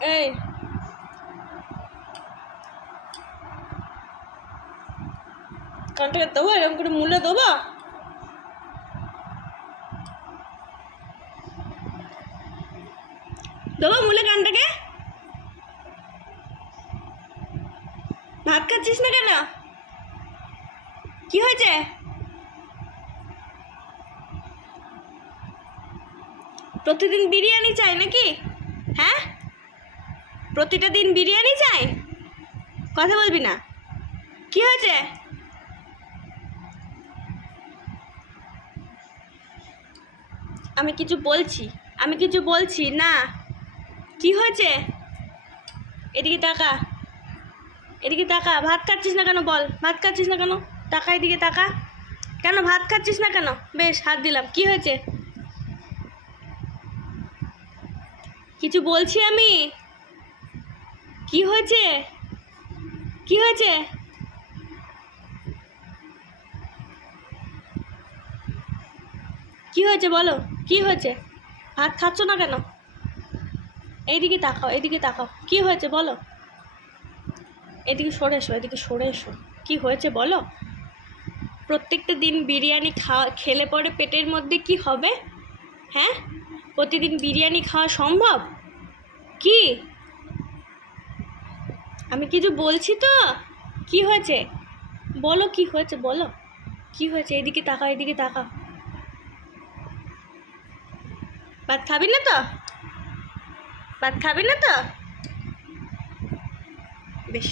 এই কানটাকে দেবো, এরকম করে মুলে দেবো? দেবো মুলে কানটাকে? ভাত খাচ্ছিস না কেন? কি হয়েছে? প্রতিদিন বিরিয়ানি চাই নাকি? হ্যাঁ, প্রতিটা দিন বিরিয়ানি চাই? কথা বলবি না? কি হয়েছে? আমি কিছু বলছি না। কি হয়েছে? এদিকে তাকা, এদিকে তাকা। ভাত খাচ্ছিস না কেন বল? ভাত খাচ্ছিস না কেন? তাকা, এদিকে তাকা। কেন ভাত খাচ্ছিস না কেন? বেশ, হাত দিলাম। কি হয়েছে? কিছু বলছি আমি। কি হয়েছে? কি হয়েছে? কি হয়েছে বলো? কি হয়েছে? ভাত খাচ্ছ না কেন? এইদিকে তাকাও, এদিকে তাকাও। কি হয়েছে বলো? এদিকে সরে এসো, এদিকে সরে এসো। কি হয়েছে বলো? প্রত্যেকটা দিন বিরিয়ানি খেলে পরে পেটের মধ্যে কি হবে? হ্যাঁ, প্রতিদিন বিরিয়ানি খাওয়া সম্ভব কি? আমি কিছু বলছি তো। কি হয়েছে বলো? কি হয়েছে বলো? কি হয়েছে? এদিকে তাকাও, এদিকে তাকাও। ভাত খাবি না তো? ভাত খাবি না তো? বেশ।